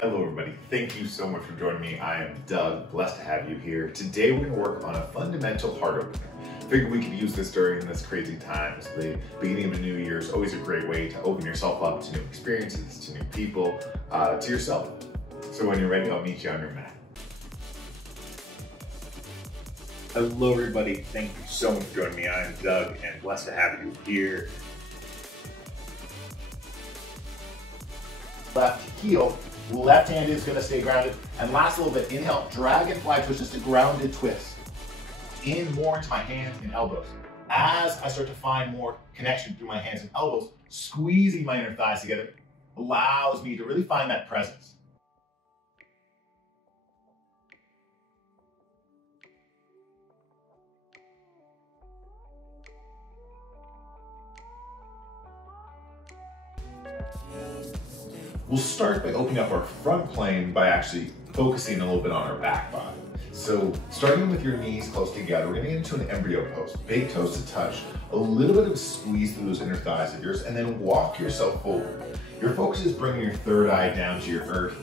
Hello everybody, thank you so much for joining me. I am Doug, blessed to have you here. Today we're going to work on a fundamental heart opener. Figured we could use this during this crazy times. The beginning of a new year is always a great way to open yourself up to new experiences, to new people, to yourself. So when you're ready, I'll meet you on your mat. Hello everybody, thank you so much for joining me. I am Doug and blessed to have you here. Left heel. Left hand is going to stay grounded. And last little bit, inhale, dragonfly twist, just a grounded twist. In more into my hands and elbows. As I start to find more connection through my hands and elbows, squeezing my inner thighs together allows me to really find that presence. We'll start by opening up our front plane by actually focusing a little bit on our back body. So starting with your knees close together, we're gonna get into an embryo pose. Big toes to touch, a little bit of a squeeze through those inner thighs of yours, and then walk yourself forward. Your focus is bringing your third eye down to your earth,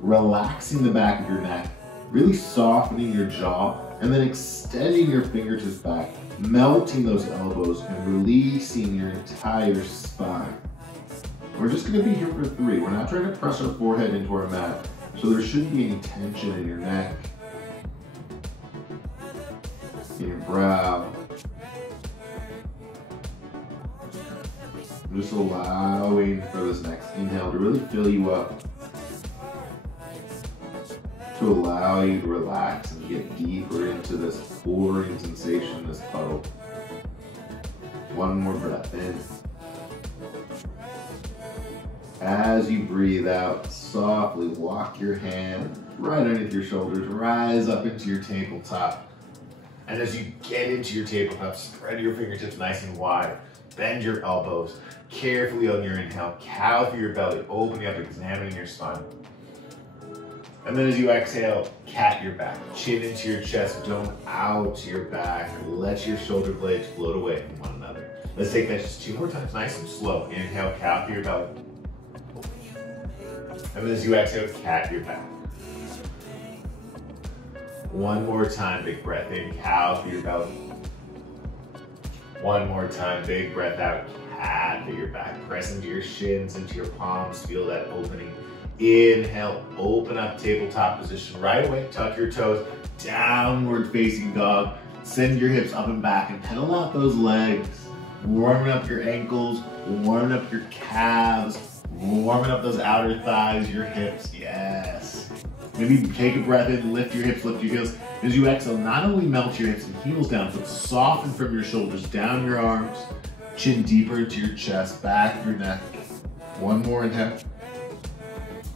relaxing the back of your neck, really softening your jaw, and then extending your fingertips back, melting those elbows, and releasing your entire spine. We're just gonna be here for 3. We're not trying to press our forehead into our mat, so there shouldn't be any tension in your neck, in your brow. Just allowing for this next inhale to really fill you up, to allow you to relax and get deeper into this pouring sensation, this puddle. One more breath in. As you breathe out, softly walk your hand right underneath your shoulders, rise up into your tabletop. And as you get into your tabletop, spread your fingertips nice and wide, bend your elbows, carefully on your inhale, cow through your belly, opening up, examining your spine. And then as you exhale, cat your back, chin into your chest, dome out to your back, let your shoulder blades float away from one another. Let's take that just 2 more times, nice and slow. Inhale, cow through your belly. And as you exhale, cat your back. One more time, big breath in, cow through your belly. One more time, big breath out, cat through your back. Press into your shins, into your palms, feel that opening. Inhale, open up tabletop position right away, tuck your toes, downward facing dog. Send your hips up and back and pedal out those legs. Warming up your ankles, warming up your calves, warming up those outer thighs, your hips, yes. Maybe take a breath in, lift your hips, lift your heels. As you exhale, not only melt your hips and heels down, but soften from your shoulders, down your arms, chin deeper into your chest, back of your neck. One more inhale.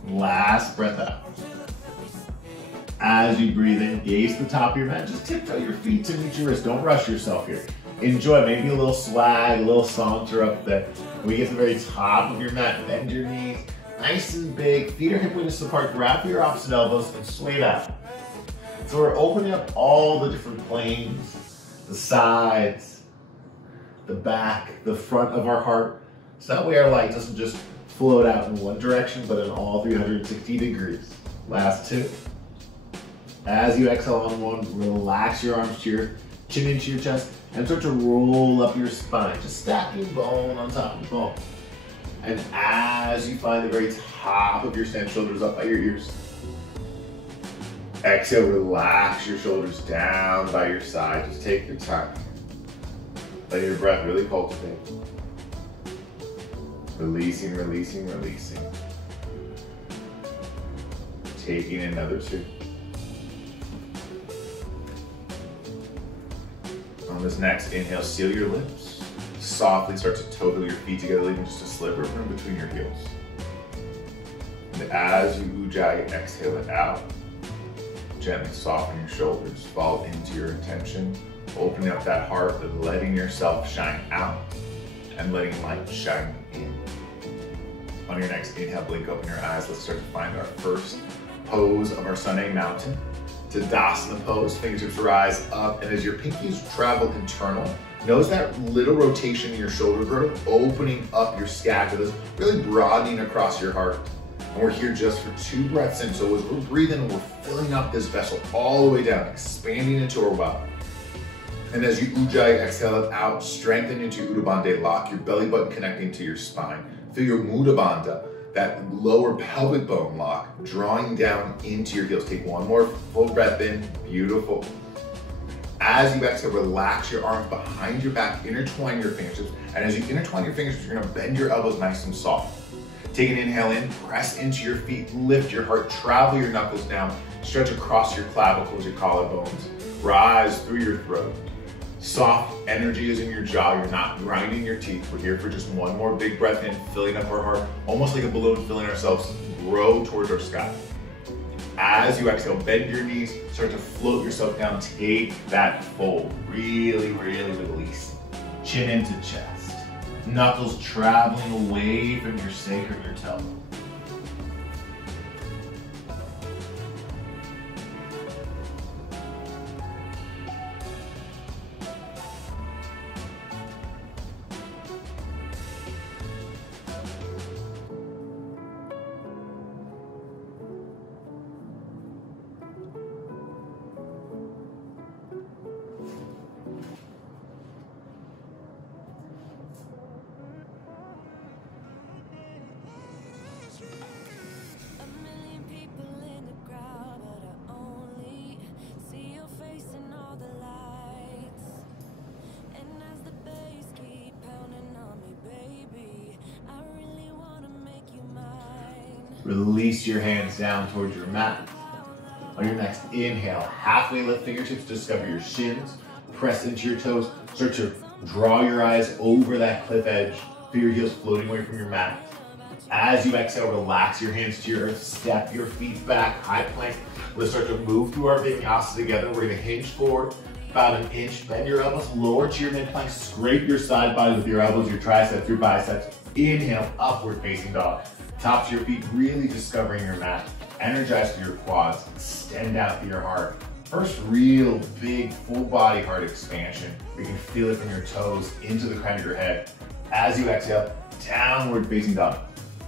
Last breath out. As you breathe in, gaze to the top of your mat, just tiptoe your feet to meet your wrist. Don't rush yourself here. Enjoy, maybe a little swag, a little saunter up there. When you get to the very top of your mat, bend your knees, nice and big, feet are hip widths apart, grab your opposite elbows and sway out. So we're opening up all the different planes, the sides, the back, the front of our heart. So that way our light doesn't just float out in one direction, but in all 360 degrees. Last 2. As you exhale on 1, relax your arms to your chin into your chest, and start to roll up your spine, just stacking bone on top of bone. And as you find the very top of your stand, shoulders up by your ears. Exhale, relax your shoulders down by your side. Just take your time. Let your breath really cultivate. Releasing, releasing, releasing. Taking another 2. On this next inhale, seal your lips. Softly start to toe your feet together, leaving just a sliver of room between your heels. And as you ujjayi, exhale it out. Gently soften your shoulders, fall into your intention, opening up that heart and letting yourself shine out and letting light shine in. On your next inhale, blink open your eyes. Let's start to find our first pose of our Sun A Mountain. Tadasana pose, fingertips rise up, and as your pinkies travel internal, notice that little rotation in your shoulder girdle, opening up your scapulas, really broadening across your heart. And we're here just for 2 breaths in. So as we're breathing, we're filling up this vessel all the way down, expanding into our well. And as you ujjayi, exhale it out, strengthen into your Uddha Bandha, lock your belly button connecting to your spine. Feel your Mudha Bandha, that lower pelvic bone lock, drawing down into your heels. Take 1 more full breath in, beautiful. As you exhale, relax your arms behind your back, intertwine your fingertips. And as you intertwine your fingertips, you're gonna bend your elbows nice and soft. Take an inhale in, press into your feet, lift your heart, travel your knuckles down, stretch across your clavicles, your collarbones, rise through your throat. Soft energy is in your jaw, you're not grinding your teeth. We're here for just 1 more big breath in, filling up our heart, almost like a balloon, filling ourselves, grow towards our sky. As you exhale, bend your knees, start to float yourself down, take that fold, really, really release. Chin into chest, knuckles traveling away from your sacrum, your tailbone. Release your hands down towards your mat. On your next inhale, halfway lift fingertips, discover your shins, press into your toes, start to draw your eyes over that cliff edge, feel your heels floating away from your mat. As you exhale, relax your hands to your earth, step your feet back, high plank. Let's start to move through our vinyasa together. We're gonna hinge forward about 1 inch, bend your elbows, lower to your mid plank, scrape your side body with your elbows, your triceps, your biceps. Inhale, upward facing dog. Tops of your feet, really discovering your mat. Energize through your quads, extend out through your heart. First real big full body heart expansion. You can feel it from your toes into the crown of your head. As you exhale, downward facing dog.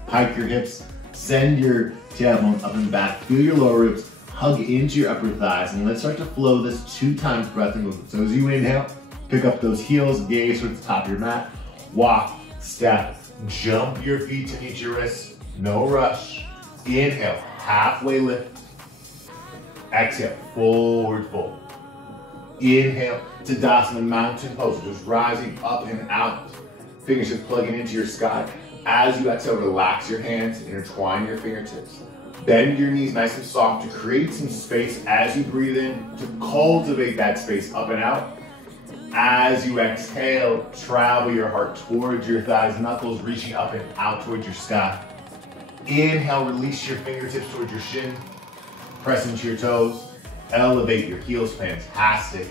Pike your hips, send your tailbone up and back, feel your lower ribs, hug into your upper thighs, and let's start to flow this 2 times breath and movement. So as you inhale, pick up those heels, gaze towards the top of your mat, walk, step, jump your feet to meet your wrists. No rush. Inhale, halfway lift. Exhale, forward fold. Inhale, Tadasana, mountain pose, just rising up and out. Fingertips plugging into your sky. As you exhale, relax your hands, intertwine your fingertips. Bend your knees nice and soft to create some space as you breathe in, to cultivate that space up and out. As you exhale, travel your heart towards your thighs, knuckles reaching up and out towards your sky. Inhale, release your fingertips towards your shin. Press into your toes. Elevate your heels, fantastic.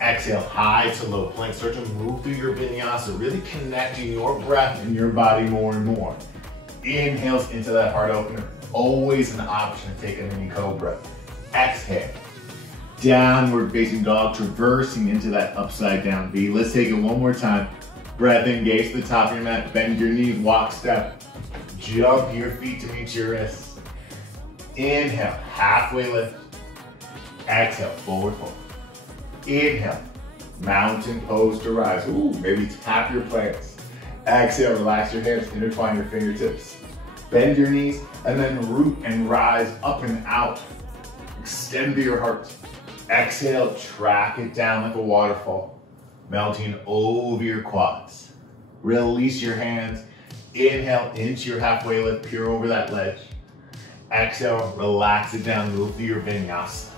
Exhale, high to low plank. Start to move through your vinyasa, really connecting your breath and your body more and more. Inhales into that heart opener. Always an option to take a mini cobra. Exhale. Downward facing dog, traversing into that upside down V. Let's take it 1 more time. Breath in, gaze to the top of your mat. Bend your knees, walk, step. Jump your feet to meet your wrists. Inhale, halfway lift. Exhale, forward fold. Inhale, mountain pose to rise. Ooh, maybe tap your planks. Exhale, relax your hands, intertwine your fingertips. Bend your knees, and then root and rise up and out. Extend to your heart. Exhale, track it down like a waterfall, melting over your quads. Release your hands. Inhale into your halfway lift, peer over that ledge. Exhale, relax it down, move through your vinyasa.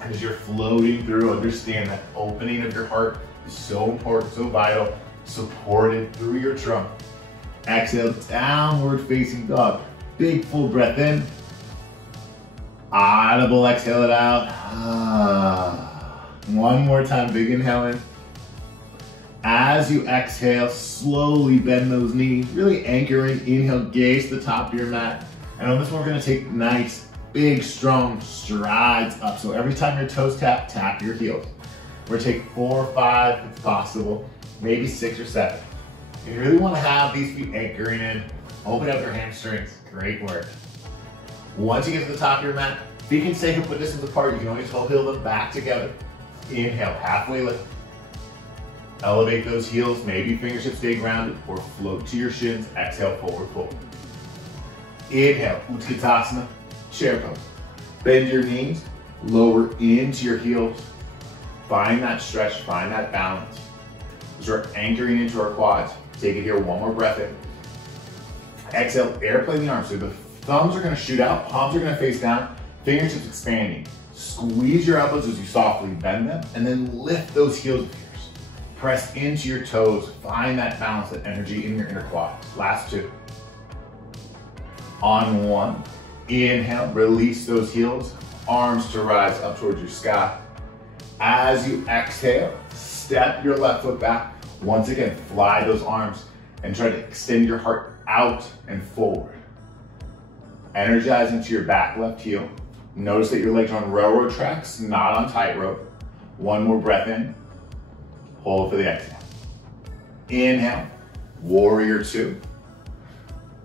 As you're floating through, understand that opening of your heart is so important, so vital, supported through your trunk. Exhale, downward facing dog. Big full breath in. Audible, exhale it out. 1 more time, big inhale in. As you exhale, slowly bend those knees, really anchoring. Inhale, gaze to the top of your mat. And on this one, we're gonna take nice, big, strong strides up. So every time your toes tap, tap your heels. We're gonna take 4 or 5 if possible, maybe 6 or 7. If you really wanna have these feet anchoring in, open up your hamstrings, great work. Once you get to the top of your mat, if you can stay and put distance apart, you can always heel them back together. Inhale, halfway lift. Elevate those heels, maybe fingertips stay grounded or float to your shins. Exhale, forward fold. Inhale, Utkatasana, chair pose. Bend your knees, lower into your heels. Find that stretch, find that balance. Start anchoring into our quads. Take it here, one more breath in. Exhale, airplane the arms. So the thumbs are gonna shoot out, palms are gonna face down, fingertips expanding. Squeeze your elbows as you softly bend them, and then lift those heels of yours. Press into your toes, find that balance, that energy in your inner quads. Last two. On one, inhale, release those heels, arms to rise up towards your sky. As you exhale, step your left foot back. Once again, fly those arms and try to extend your heart out and forward. Energize into your back left heel. Notice that your legs are on railroad tracks, not on tightrope. One more breath in. Hold for the exhale. Inhale, warrior two.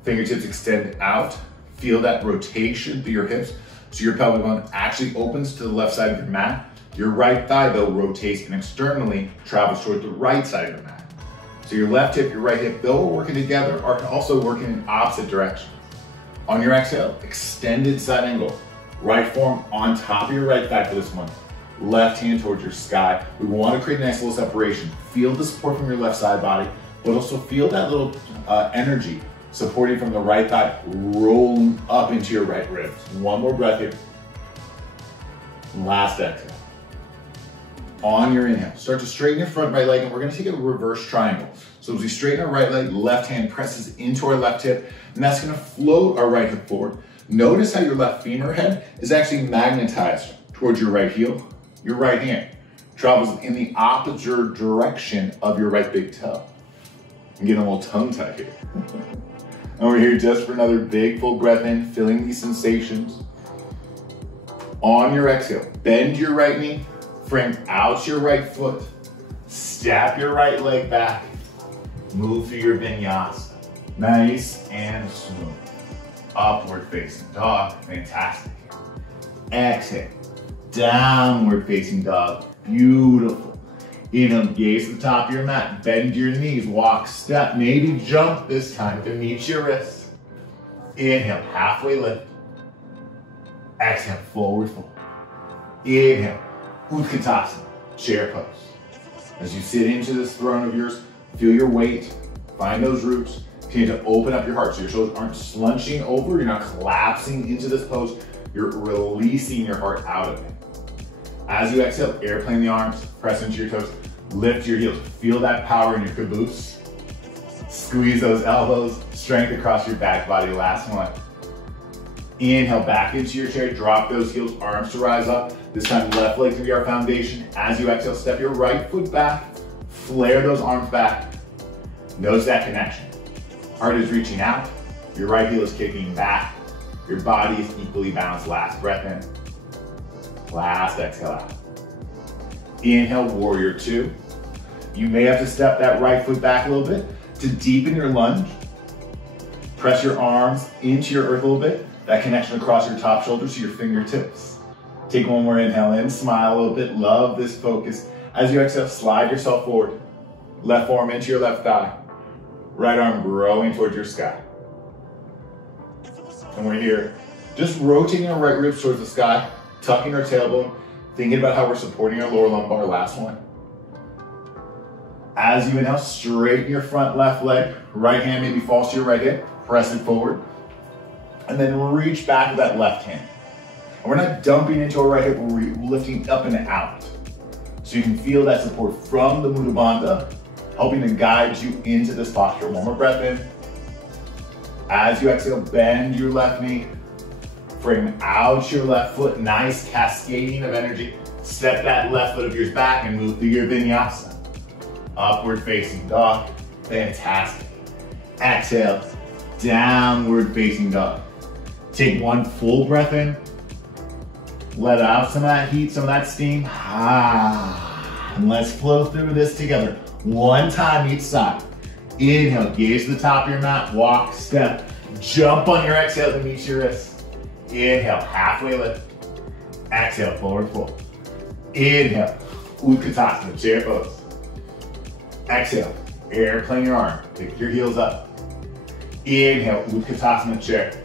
Fingertips extend out. Feel that rotation through your hips. So your pelvic bone actually opens to the left side of your mat. Your right thigh, though, rotates and externally travels toward the right side of the mat. So your left hip, your right hip, though working together, are also working in opposite directions. On your exhale, extended side angle. Right forearm on top of your right thigh for this one. Left hand towards your sky. We want to create a nice little separation. Feel the support from your left side body, but also feel that little energy supporting from the right thigh, rolling up into your right ribs. One more breath here. Last exhale. On your inhale, start to straighten your front right leg, and we're going to take a reverse triangle. So as we straighten our right leg, left hand presses into our left hip, and that's going to float our right hip forward. Notice how your left femur head is actually magnetized towards your right heel. Your right hand travels in the opposite direction of your right big toe. I'm getting a little tongue-tied here. And we're here just for another big full breath in, feeling these sensations. On your exhale, bend your right knee, frame out your right foot, step your right leg back, move through your vinyasa. Nice and smooth. Upward facing dog, fantastic. Exhale, downward facing dog, beautiful. Inhale, gaze to the top of your mat, bend your knees, walk, step, maybe jump this time to meet your wrists. Inhale, halfway lift. Exhale, forward fold. Inhale, Utkatasana, chair pose. As you sit into this throne of yours, feel your weight, find those roots, continue to open up your heart so your shoulders aren't slunching over, you're not collapsing into this pose, you're releasing your heart out of it. As you exhale, airplane the arms, press into your toes, lift your heels, feel that power in your caboose. Squeeze those elbows, strength across your back body, last one. Inhale back into your chair, drop those heels, arms to rise up. This time left leg to be our foundation. As you exhale, step your right foot back, flare those arms back. Notice that connection. Heart is reaching out, your right heel is kicking back. Your body is equally balanced. Last breath in. Last exhale out. Inhale, warrior two. You may have to step that right foot back a little bit to deepen your lunge. Press your arms into your earth a little bit. That connection across your top shoulder to your fingertips. Take one more inhale in, smile a little bit, love this focus. As you exhale, slide yourself forward. Left forearm into your left thigh. Right arm growing towards your sky. And we're here, just rotating our right ribs towards the sky, tucking our tailbone, thinking about how we're supporting our lower lumbar. Last one. As you inhale, straighten your front left leg. Right hand maybe falls to your right hip. Press it forward. And then reach back with that left hand. And we're not dumping into our right hip, we're lifting up and out. So you can feel that support from the Mudra Bandha, helping to guide you into this posture. One more breath in. As you exhale, bend your left knee. Frame out your left foot. Nice cascading of energy. Step that left foot of yours back and move through your vinyasa. Upward facing dog. Fantastic. Exhale, downward facing dog. Take one full breath in. Let out some of that heat, some of that steam. And let's flow through this together. One time each side. Inhale, gaze to the top of your mat, walk, step, jump on your exhale to meet your wrist. Inhale, halfway lift. Exhale, forward fold. Inhale, Utkatasana, chair pose. Exhale, airplane your arm, pick your heels up. Inhale, Utkatasana, chair.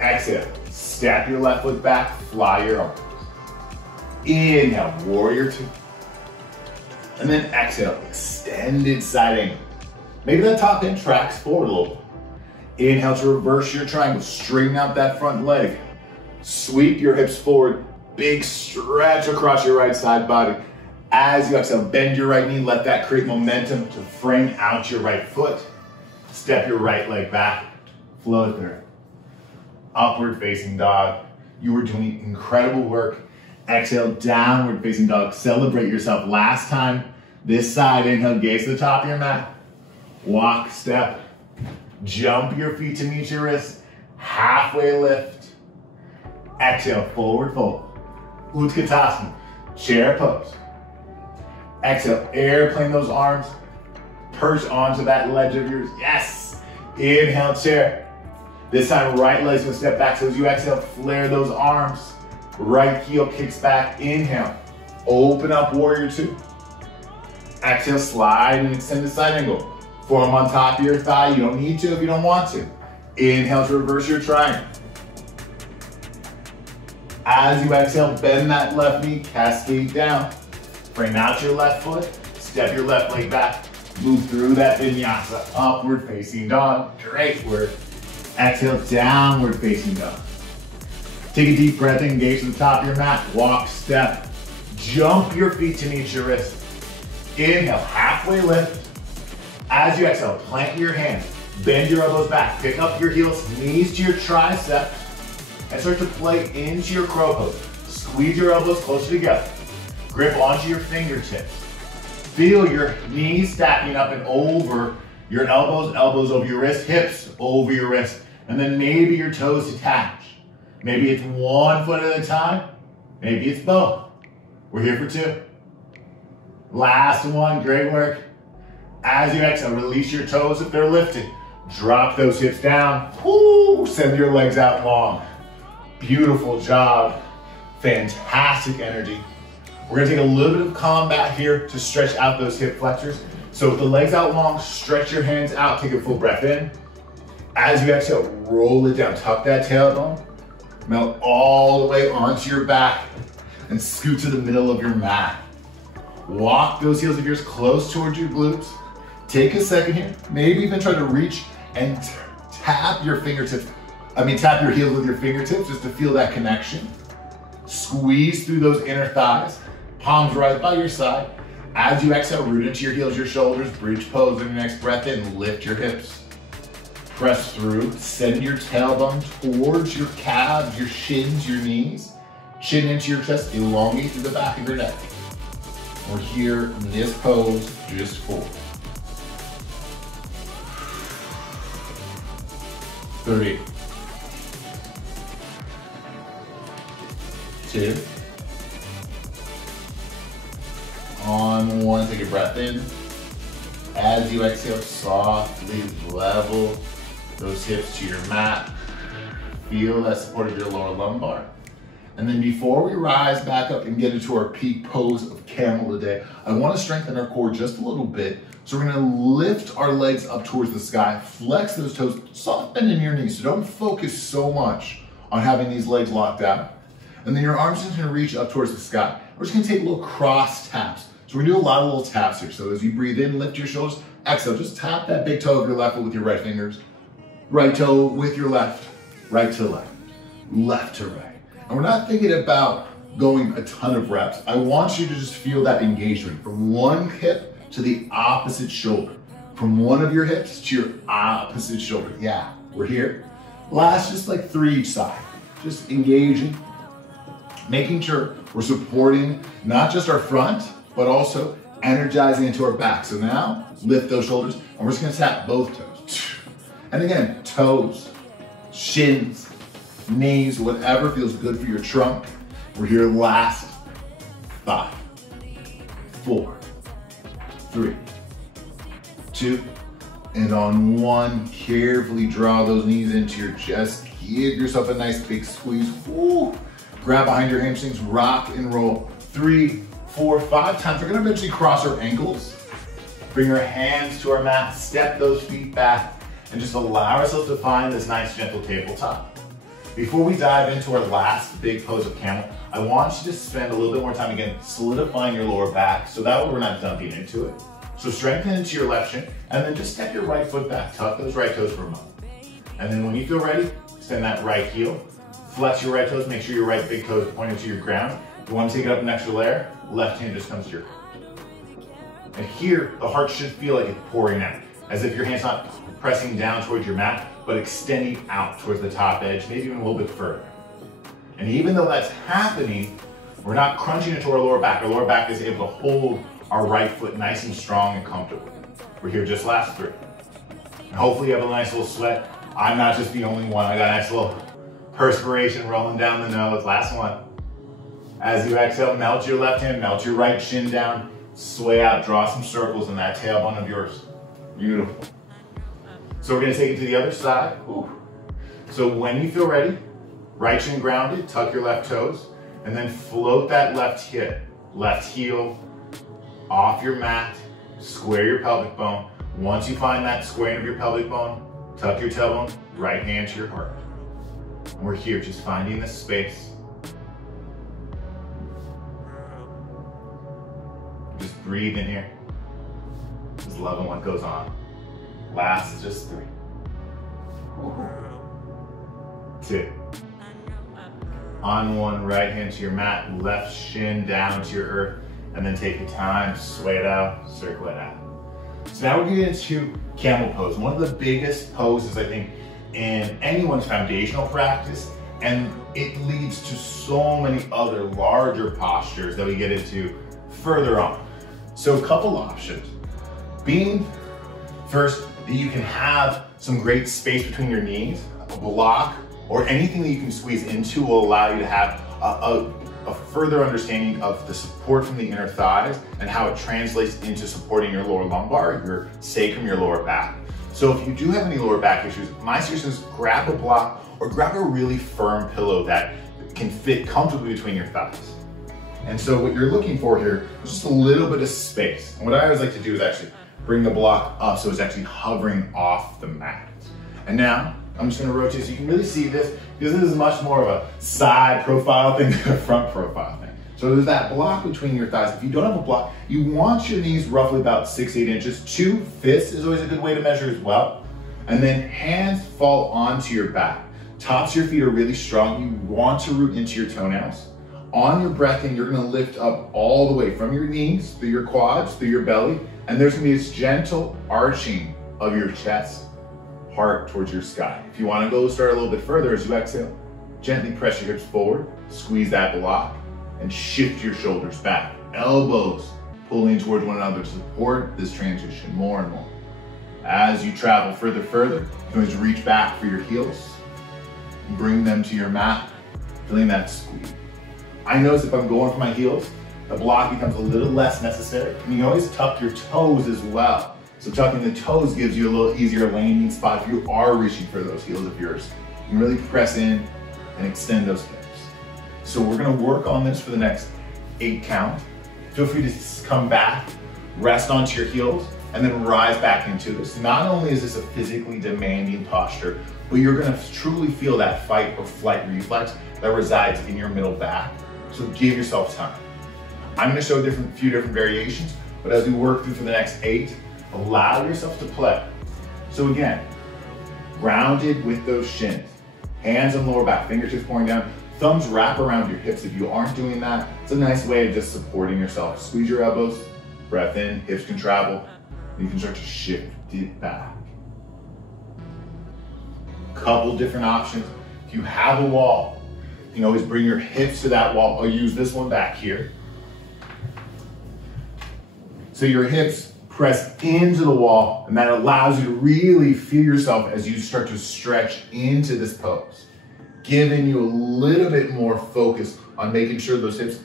Exhale, step your left foot back, fly your arms. Inhale, warrior two. And then exhale, extended side angle. Maybe that top end tracks forward a little. Inhale to reverse your triangle, straighten out that front leg. Sweep your hips forward, big stretch across your right side body. As you exhale, bend your right knee, let that create momentum to frame out your right foot. Step your right leg back, flow through. Upward facing dog. You are doing incredible work. Exhale, downward facing dog. Celebrate yourself. Last time, this side, inhale, gaze to the top of your mat. Walk, step. Jump your feet to meet your wrists. Halfway lift. Exhale, forward fold. Utkatasana, chair pose. Exhale, airplane those arms. Perch onto that ledge of yours. Yes. Inhale, chair. This time, right leg's gonna step back. So as you exhale, flare those arms. Right heel kicks back. Inhale. Open up, warrior two. Exhale, slide and extend the side angle. Forearm on top of your thigh. You don't need to if you don't want to. Inhale to reverse your triangle. As you exhale, bend that left knee, cascade down. Frame out your left foot. Step your left leg back. Move through that vinyasa. Upward facing dog. Great work. Exhale, downward facing dog. Take a deep breath in, engage to the top of your mat. Walk, step. Jump your feet to meet your wrist. Inhale, halfway lift. As you exhale, plant your hands. Bend your elbows back. Pick up your heels, knees to your triceps. And start to play into your crow pose. Squeeze your elbows closer together. Grip onto your fingertips. Feel your knees stacking up and over your elbows, elbows over your wrist, hips over your wrist. And then maybe your toes detach. Maybe it's one foot at a time. Maybe it's both. We're here for two. Last one, great work. As you exhale, release your toes if they're lifted. Drop those hips down. Woo, send your legs out long. Beautiful job. Fantastic energy. We're gonna take a little bit of combat here to stretch out those hip flexors. So with the legs out long, stretch your hands out, take a full breath in. As you exhale, roll it down, tuck that tailbone, melt all the way onto your back, and scoot to the middle of your mat. Walk those heels of yours close towards your glutes. Take a second here, maybe even try to reach and tap your fingertips. Tap your heels with your fingertips just to feel that connection. Squeeze through those inner thighs, palms right by your side. As you exhale, root into your heels, your shoulders, bridge pose on your next breath in, lift your hips. Press through, send your tailbone towards your calves, your shins, your knees. Chin into your chest, elongate through the back of your neck. We're here in this pose, just 4. 3. 2. On 1, take a breath in. As you exhale, softly level those hips to your mat. Feel that support of your lower lumbar. And then before we rise back up and get into our peak pose of camel today, I want to strengthen our core just a little bit. So we're going to lift our legs up towards the sky, flex those toes, soft bend in your knees. So don't focus so much on having these legs locked out. And then your arms are just going to reach up towards the sky. We're just going to take little cross taps. So we're going to do a lot of little taps here. So as you breathe in, lift your shoulders. Exhale, just tap that big toe of your left foot with your right fingers. Right toe with your left. Right to left. Left to right. And we're not thinking about going a ton of reps. I want you to just feel that engagement from one hip to the opposite shoulder. From one of your hips to your opposite shoulder. Yeah, we're here. Last, just like 3 each side. Just engaging. Making sure we're supporting not just our front, but also energizing into our back. So now, lift those shoulders, and we're just gonna tap both toes. And again, toes, shins, knees, whatever feels good for your trunk. We're here last. 5, 4, 3, 2, and on 1, carefully draw those knees into your chest. Give yourself a nice big squeeze. Woo. Grab behind your hamstrings, rock and roll. 3, 4, 5 times. We're gonna eventually cross our ankles. Bring our hands to our mat, step those feet back, and just allow ourselves to find this nice gentle tabletop. Before we dive into our last big pose of camel, I want you to spend a little bit more time again solidifying your lower back so that way we're not dumping into it. So strengthen into your left shin, and then just step your right foot back. Tuck those right toes for a moment. And then when you feel ready, extend that right heel. Flex your right toes, make sure your right big toe is pointing to your ground. If you want to take it up an extra layer, left hand just comes to your heart. And here, the heart should feel like it's pouring out, as if your hand's not pressing down towards your mat, but extending out towards the top edge, maybe even a little bit further. And even though that's happening, we're not crunching into our lower back. Our lower back is able to hold our right foot nice and strong and comfortable. We're here just last 3. And hopefully you have a nice little sweat. I'm not just the only one. I got a nice little perspiration rolling down the nose. Last one. As you exhale, melt your left hand, melt your right shin down, sway out, draw some circles in that tailbone of yours. Beautiful. So we're gonna take it to the other side. Ooh. So when you feel ready, right shin grounded, tuck your left toes, and then float that left hip, left heel off your mat, square your pelvic bone. Once you find that squaring of your pelvic bone, tuck your tailbone, right hand to your heart. And we're here just finding this space. Just breathe in here. Just loving what goes on. Last is just 3. 2. On 1, right hand to your mat, left shin down to your earth, and then take your time, sway it out, circle it out. So now we're getting into camel pose. One of the biggest poses, I think, in anyone's foundational practice, and it leads to so many other larger postures that we get into further on. So a couple options. Being first, that you can have some great space between your knees, a block, or anything that you can squeeze into will allow you to have a further understanding of the support from the inner thighs and how it translates into supporting your lower lumbar, your sacrum, your lower back. So if you do have any lower back issues, my suggestion is grab a block or grab a really firm pillow that can fit comfortably between your thighs. And so what you're looking for here is just a little bit of space. And what I always like to do is actually bring the block up so it's actually hovering off the mat. And now I'm just gonna rotate so you can really see this, because this is much more of a side profile thing than a front profile thing. So there's that block between your thighs. If you don't have a block, you want your knees roughly about 6-8 inches. 2 fists is always a good way to measure as well. And then hands fall onto your back. Tops of your feet are really strong. You want to root into your toenails. On your breath in, you're gonna lift up all the way from your knees, through your quads, through your belly, and there's gonna be this gentle arching of your chest, heart towards your sky. If you wanna go start a little bit further as you exhale, gently press your hips forward, squeeze that block, and shift your shoulders back. Elbows pulling towards one another to support this transition more and more. As you travel further, you can always reach back for your heels, and bring them to your mat, feeling that squeeze. I notice if I'm going for my heels, the block becomes a little less necessary. And you can always tuck your toes as well. So tucking the toes gives you a little easier landing spot if you are reaching for those heels of yours. You can really press in and extend those hips. So we're gonna work on this for the next 8 count. Feel free to come back, rest onto your heels, and then rise back into this. Not only is this a physically demanding posture, but you're gonna truly feel that fight or flight reflex that resides in your middle back. So give yourself time. I'm gonna show a few different variations, but as we work through for the next 8, allow yourself to play. So again, grounded with those shins, hands on lower back, fingertips pointing down, thumbs wrap around your hips. If you aren't doing that, it's a nice way of just supporting yourself. Squeeze your elbows, breath in, hips can travel, and you can start to shift it back. Couple different options. If you have a wall, you can always bring your hips to that wall. I'll use this one back here. So your hips press into the wall, and that allows you to really feel yourself as you start to stretch into this pose, giving you a little bit more focus on making sure those hips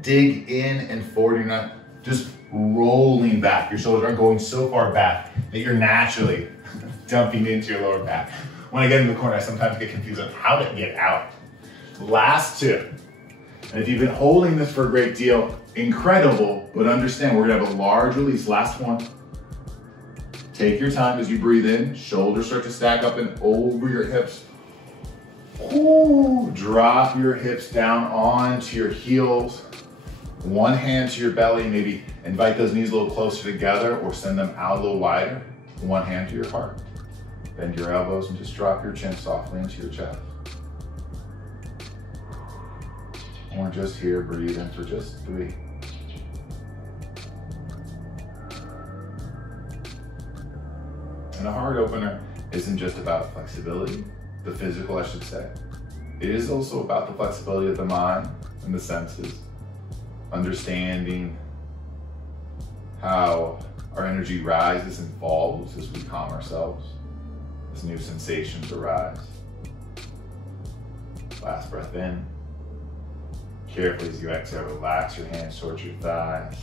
dig in and forward. You're not just rolling back. Your shoulders aren't going so far back that you're naturally dumping into your lower back. when I get in the corner, I sometimes get confused on how to get out. Last two. And if you've been holding this for a great deal, incredible, but understand we're gonna have a large release. Last one. Take your time as you breathe in, shoulders start to stack up and over your hips. Ooh, drop your hips down onto your heels. One hand to your belly, maybe invite those knees a little closer together or send them out a little wider. One hand to your heart. Bend your elbows and just drop your chin softly into your chest. And we're just here breathing for just 3. And a heart opener isn't just about flexibility, the physical I should say. It is also about the flexibility of the mind and the senses. Understanding how our energy rises and falls as we calm ourselves, as new sensations arise. Last breath in. Carefully as you exhale, relax your hands towards your thighs.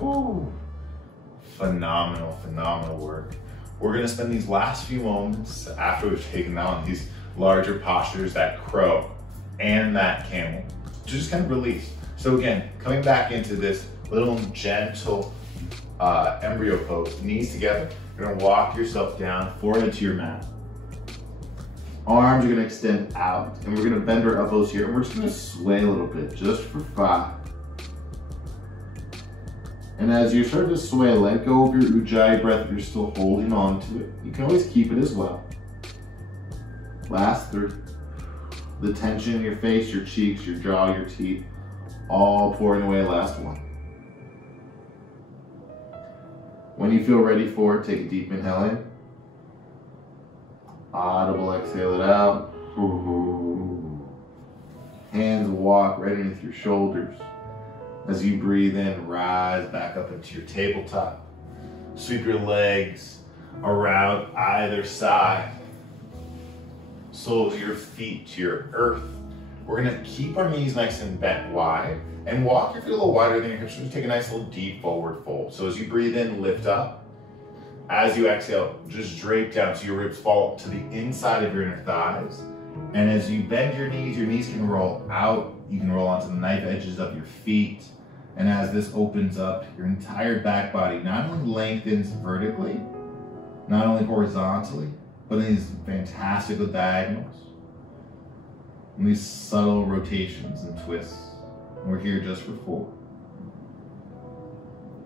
Ooh. Phenomenal, phenomenal work. We're gonna spend these last few moments after we've taken on these larger postures, that crow and that camel, to just kind of release. So again, coming back into this little gentle embryo pose, knees together, you're gonna walk yourself down, forehead to your mat. Arms are gonna extend out, and we're gonna bend our elbows here, and we're just gonna sway a little bit, just for 5. And as you start to sway, let go of your Ujjayi breath if you're still holding on to it. You can always keep it as well. Last 3. The tension in your face, your cheeks, your jaw, your teeth, all pouring away. Last 1. When you feel ready for it, take a deep inhale in. Audible, exhale it out. Hands walk right underneath your shoulders. As you breathe in, rise back up into your tabletop. Sweep your legs around either side. Soles of your feet to your earth. We're gonna keep our knees nice and bent wide and walk your feet a little wider than your hips. Just take a nice little deep forward fold. So as you breathe in, lift up. As you exhale, just drape down so your ribs fall to the inside of your inner thighs. And as you bend your knees can roll out. You can roll onto the knife edges of your feet. And as this opens up, your entire back body not only lengthens vertically, not only horizontally, but in these fantastical diagonals. And these subtle rotations and twists. And we're here just for 4.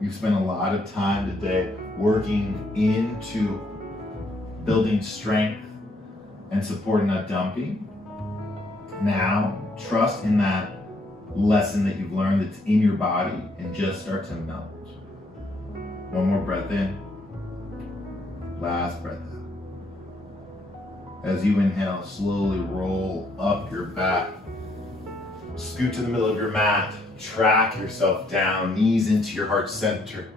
You've spent a lot of time today working into building strength and supporting that dumping. Now, trust in that lesson that you've learned that's in your body and just start to melt. One more breath in. Last breath out. As you inhale, slowly roll up your back. Scoot to the middle of your mat. Track yourself down, knees into your heart center.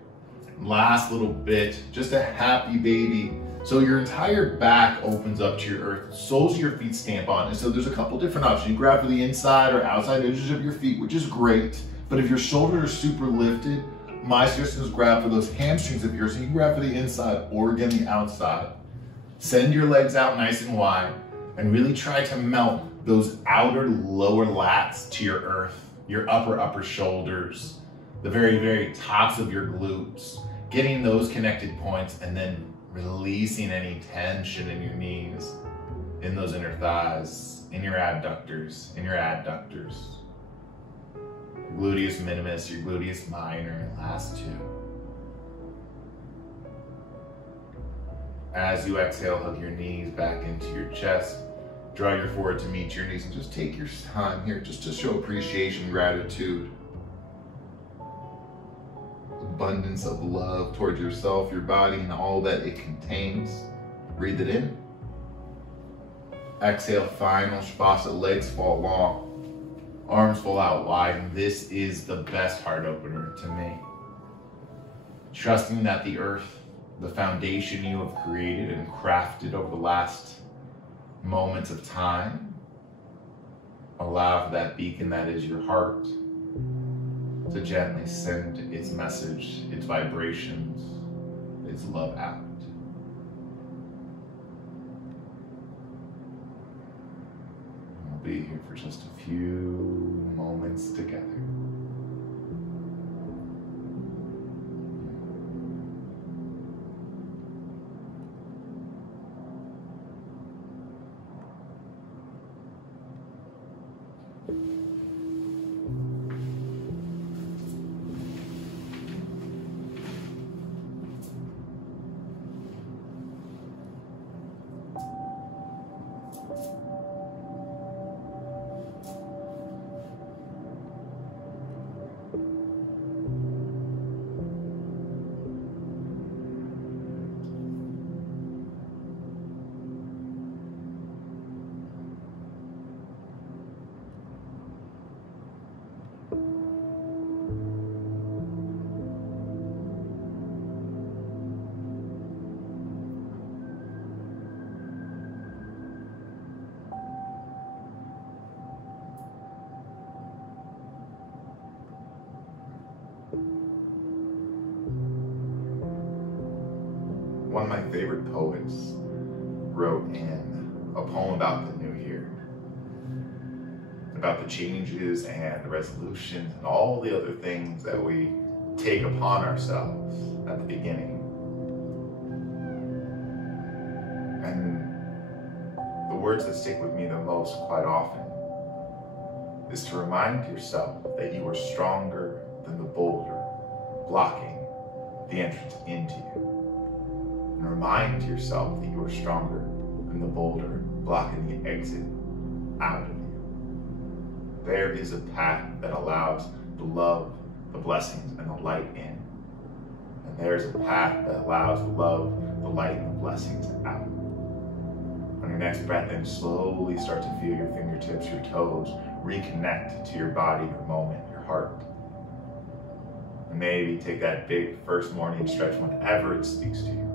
Last little bit, just a happy baby. So your entire back opens up to your earth, soles of your feet stamp on. And so there's a couple different options. You grab for the inside or outside edges of your feet, which is great. But if your shoulders are super lifted, my suggestion is grab for those hamstrings of yours. So you can grab for the inside or again the outside. Send your legs out nice and wide and really try to melt those outer lower lats to your earth, your upper shoulders, the very tops of your glutes, getting those connected points and then releasing any tension in your knees, in those inner thighs, in your adductors, Gluteus minimus, your gluteus minor, last 2. As you exhale, hug your knees back into your chest. Draw your forehead to meet your knees and just take your time here just to show appreciation, gratitude, abundance of love towards yourself, your body, and all that it contains. Breathe it in. Exhale, final Shavasana, legs fall long, arms fall out wide, and this is the best heart opener to me. Trusting that the earth, the foundation you have created and crafted over the last moments of time, allow for that beacon that is your heart to gently send its message, its vibrations, its love out. for just a few moments together. One of my favorite poets wrote in a poem about the new year, about the changes and the resolutions and all the other things that we take upon ourselves at the beginning. And the words that stick with me the most quite often is to remind yourself that you are stronger than the boulder blocking the entrance into you. And remind yourself that you are stronger than the boulder blocking the exit out of you. There is a path that allows the love, the blessings, and the light in. And there's a path that allows the love, the light, and the blessings out. On your next breath in, slowly start to feel your fingertips, your toes, reconnect to your body, your moment, your heart. And maybe take that big first morning stretch whenever it speaks to you.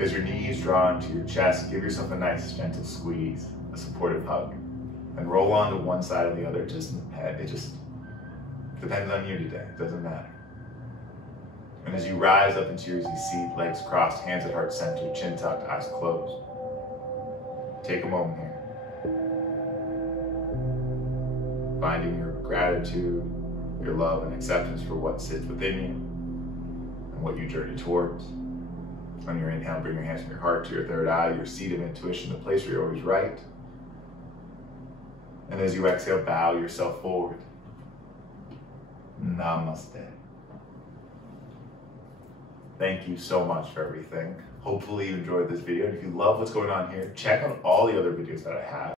As your knees draw into your chest, give yourself a nice gentle squeeze, a supportive hug, and roll onto one side or the other, just in the head. It just depends on you today, it doesn't matter. And as you rise up into your easy seat, legs crossed, hands at heart center, chin tucked, eyes closed, take a moment here. Finding your gratitude, your love and acceptance for what sits within you and what you journey towards. On your inhale, bring your hands from your heart to your third eye, your seat of intuition, the place where you're always right. And as you exhale, bow yourself forward. Namaste. Thank you so much for everything. Hopefully you enjoyed this video. And if you love what's going on here, check out all the other videos that I have.